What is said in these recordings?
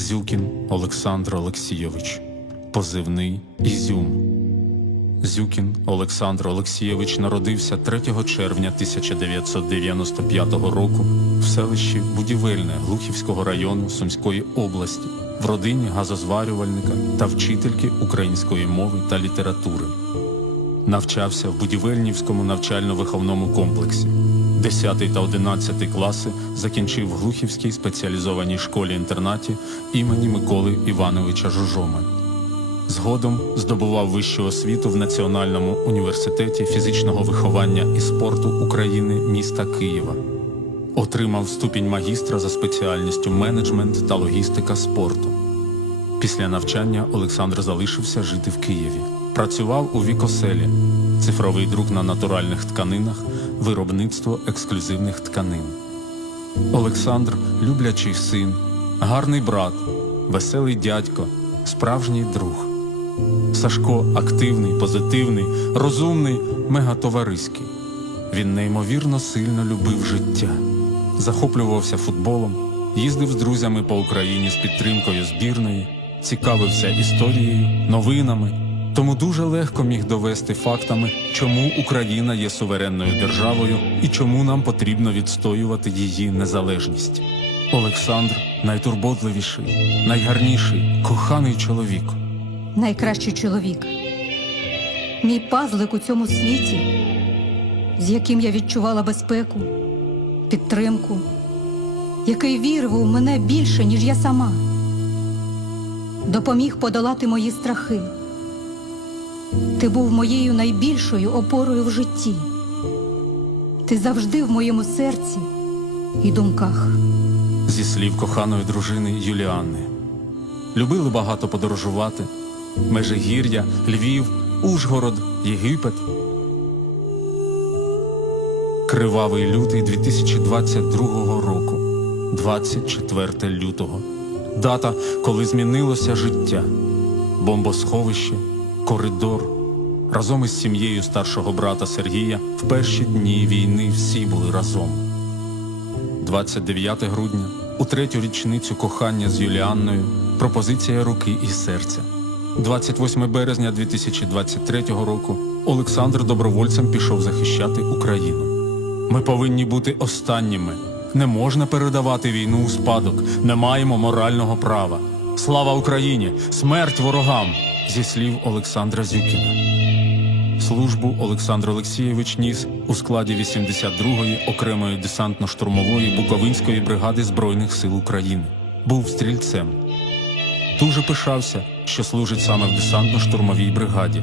Зюкін Олександр Олексійович, позивний Ізюм. Зюкін Олександр Олексійович народився 3 червня 1995 року в селищі Будівельне Глухівського району Сумської області в родині газозварювальника та вчительки української мови та літератури. Навчався в Будівельнівському навчально-виховному комплексі. 10 та 11 класи закінчив в Глухівській спеціалізованій школі-інтернаті імені Миколи Івановича Жужоми. Згодом здобував вищу освіту в Національному університеті фізичного виховання і спорту України міста Києва. Отримав ступінь магістра за спеціальністю менеджмент та логістика спорту. Після навчання Олександр залишився жити в Києві. Працював у Вікоселі, цифровий друк на натуральних тканинах, виробництво ексклюзивних тканин. Олександр люблячий син, гарний брат, веселий дядько, справжній друг. Сашко активний, позитивний, розумний, мегатовариський. Він неймовірно сильно любив життя, захоплювався футболом, їздив з друзями по Україні з підтримкою збірної, цікавився історією, новинами, тому дуже легко міг довести фактами, чому Україна є суверенною державою і чому нам потрібно відстоювати її незалежність. Олександр найтурботливіший, найгарніший, коханий чоловік. найкращий чоловік. Мій пазлик у цьому світі, з яким я відчувала безпеку, підтримку, який вірив у мене більше, ніж я сама, допоміг подолати мої страхи. Ти був моєю найбільшою опорою в житті. Ти завжди в моєму серці і думках. зі слів коханої дружини Юліанни. Любили багато подорожувати. Межигір'я, Львів, Ужгород, Єгипет. Кривавий лютий 2022 року, 24 лютого. Дата, коли змінилося життя. Бомбосховище, коридор. Разом із сім'єю старшого брата Сергія в перші дні війни всі були разом. 29 грудня, у третю річницю кохання з Юліанною, пропозиція руки і серця. 28 березня 2023 року Олександр добровольцем пішов захищати Україну. Ми повинні бути останніми. Не можна передавати війну у спадок, не маємо морального права. Слава Україні! Смерть ворогам! Зі слів Олександра Зюкіна. Службу Олександр Олексійович ніс у складі 82-ї окремої десантно-штурмової Буковинської бригади Збройних сил України. Був стрільцем. Дуже пишався, що служить саме в десантно-штурмовій бригаді.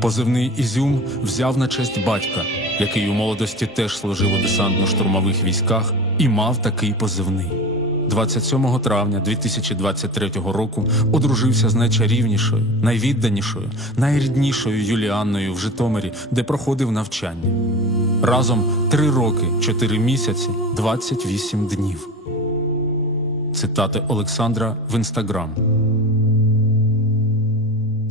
Позивний Ізюм взяв на честь батька, який у молодості теж служив у десантно-штурмових військах і мав такий позивний. 27 травня 2023 року одружився з найчарівнішою, найвідданішою, найріднішою Юліанною в Житомирі, де проходив навчання. Разом 3 роки, 4 місяці, 28 днів. Цитати Олександра в інстаграм.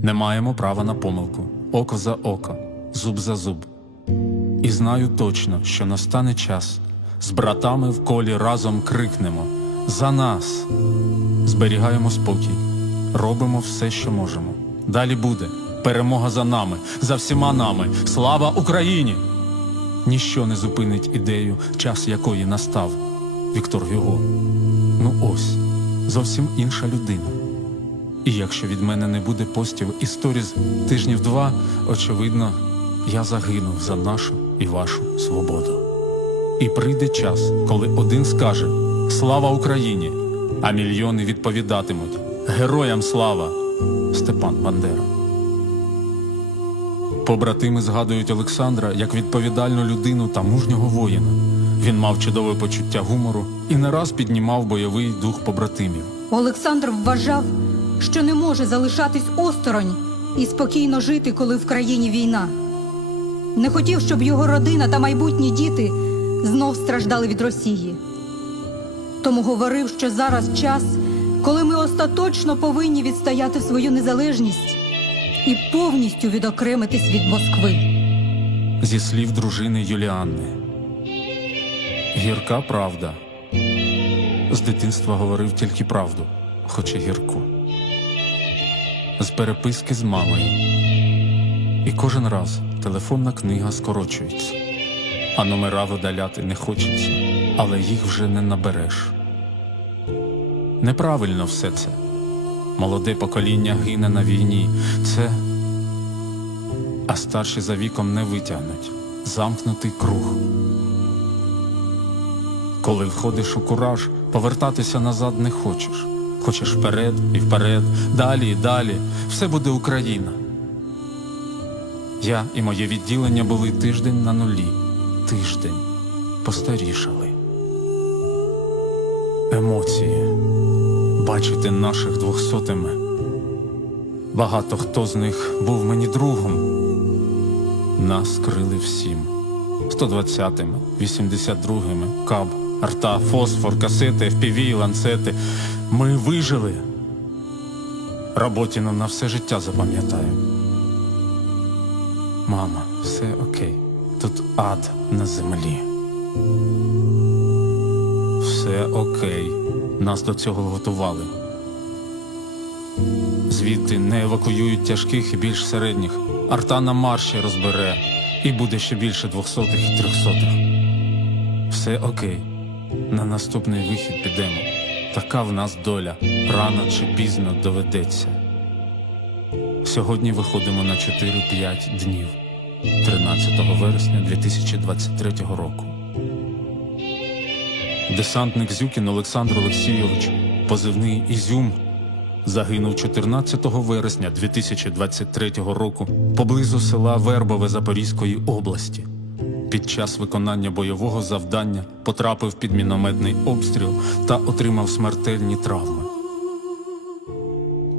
Не маємо права на помилку. Око за око, зуб за зуб. І знаю точно, що настане час. З братами в колі разом крикнемо За нас! Зберігаємо спокій, робимо все, що можемо. Далі буде перемога за нами, за всіма нами. Слава Україні! Ніщо не зупинить ідею, час якої настав. Віктор Гюго. Ну ось, зовсім інша людина. І якщо від мене не буде постів і сторіз тижнів два, очевидно, я загинув за нашу і вашу свободу. І прийде час, коли один скаже Слава Україні! А мільйони відповідатимуть Героям слава! Степан Бандера. Побратими згадують Олександра як відповідальну людину та мужнього воїна. Він мав чудове почуття гумору і не раз піднімав бойовий дух побратимів. Олександр вважав, що не може залишатись осторонь і спокійно жити, коли в країні війна. Не хотів, щоб його родина та майбутні діти знов страждали від Росії. Тому говорив, що зараз час, коли ми остаточно повинні відстояти свою незалежність і повністю відокремитись від Москви. зі слів дружини Юліанни. Гірка правда. З дитинства говорив тільки правду, хоч і гірку. З переписки з мамою. І кожен раз телефонна книга скорочується, а номера видаляти не хочеться, але їх вже не набереш. Неправильно все це. Молоде покоління гине на війні. Це а старші за віком не витягнуть. Замкнутий круг. Коли входиш у кураж, повертатися назад не хочеш. Хочеш вперед і вперед, далі і далі. Все буде Україна. Я і моє відділення були тиждень на нулі. Тиждень. Постарішали. Емоції. Бачити наших двохсотими. Багато хто з них був мені другом. Нас крили всім. 120-ми, 82-ми, каб, арта, фосфор, касети, FPV, ланцети. Ми вижили. Роботіну на все життя запам'ятаю. Мама, все окей. Тут ад на землі. Все окей. Нас до цього готували. Звідти не евакуюють тяжких і більш середніх. Арта на марші розбере, і буде ще більше двохсотих і трьохсотих. Все окей. На наступний вихід підемо. Така в нас доля. Рано чи пізно доведеться. Сьогодні виходимо на 4-5 днів 13 вересня 2023 року. Десантник Зюкін Олександр Олексійович, позивний Ізюм, загинув 14 вересня 2023 року поблизу села Вербове Запорізької області. Під час виконання бойового завдання потрапив під мінометний обстріл та отримав смертельні травми.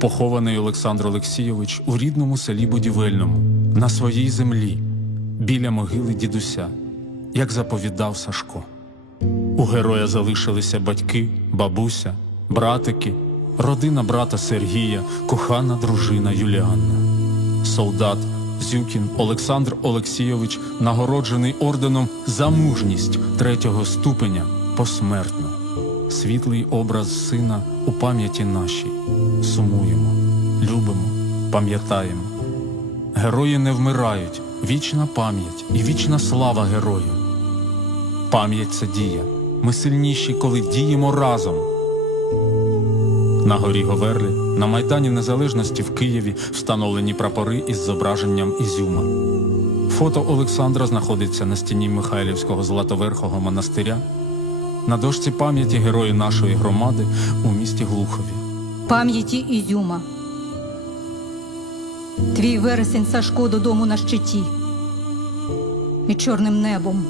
Похований Олександр Олексійович у рідному селі Будівельному, на своїй землі, біля могили дідуся, як заповідав Сашко. У героя залишилися батьки, бабуся, братики, родина брата Сергія, кохана дружина Юліанна. Солдат Зюкін Олександр Олексійович нагороджений орденом за мужність третього ступеня посмертно. Світлий образ сина у пам'яті нашій. Сумуємо, любимо, пам'ятаємо. Герої не вмирають, вічна пам'ять і вічна слава герою. Пам'ять це дія. Ми сильніші, коли діємо разом. На горі Говерлі, на Майдані Незалежності в Києві встановлені прапори із зображенням Ізюма. Фото Олександра знаходиться на стіні Михайлівського Златоверхого монастиря, на дошці пам'яті герої нашої громади у місті Глухові. пам'яті Ізюма. Твій вересень Сашко додому на щиті, і чорним небом,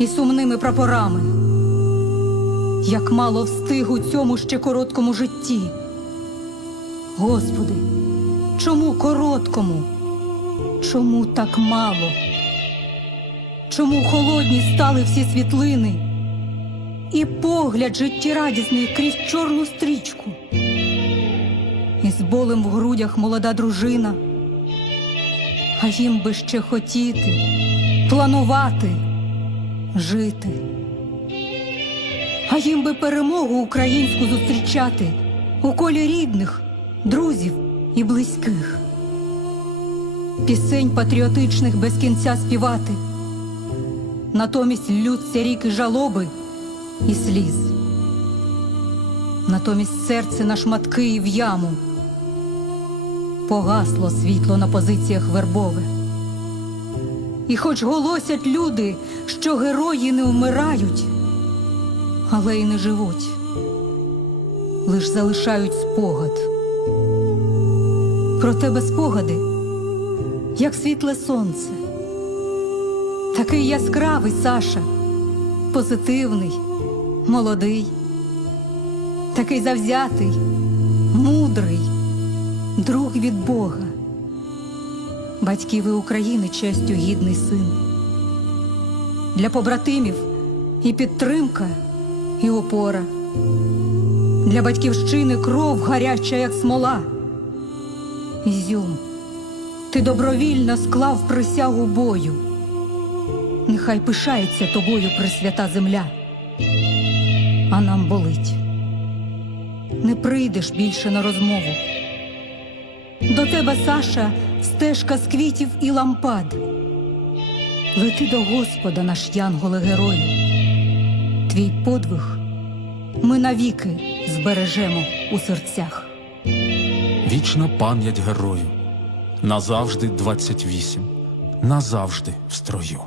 і сумними прапорами. Як мало встиг у цьому ще короткому житті. Господи, чому короткому? Чому так мало? Чому холодні стали всі світлини? І погляд життєрадісний крізь чорну стрічку. І з болем в грудях молода дружина. А їм би ще хотіти, планувати, жити. А їм би перемогу українську зустрічати у колі рідних, друзів і близьких. Пісень патріотичних без кінця співати. Натомість лються ріки жалоби і сліз. Натомість серце на шматки і в яму. Погасло світло на позиціях вербове. І хоч голосять люди, що герої не вмирають, але й не живуть, лиш залишають спогад. Про тебе спогади, як світле сонце, такий яскравий Саша, позитивний, молодий, такий завзятий, мудрий, друг від Бога, батьків і України честю гідний син. Для побратимів і підтримка, і опора. Для батьківщини кров гаряча, як смола. Ізюм, ти добровільно склав присягу бою. Нехай пишається тобою пресвята земля, а нам болить. не прийдеш більше на розмову. До тебе, Саша, стежка з квітів і лампад. Лети до Господа, наш янголе герою. Твій подвиг ми навіки збережемо у серцях. Вічна пам'ять герою. Назавжди 28. Назавжди в строю.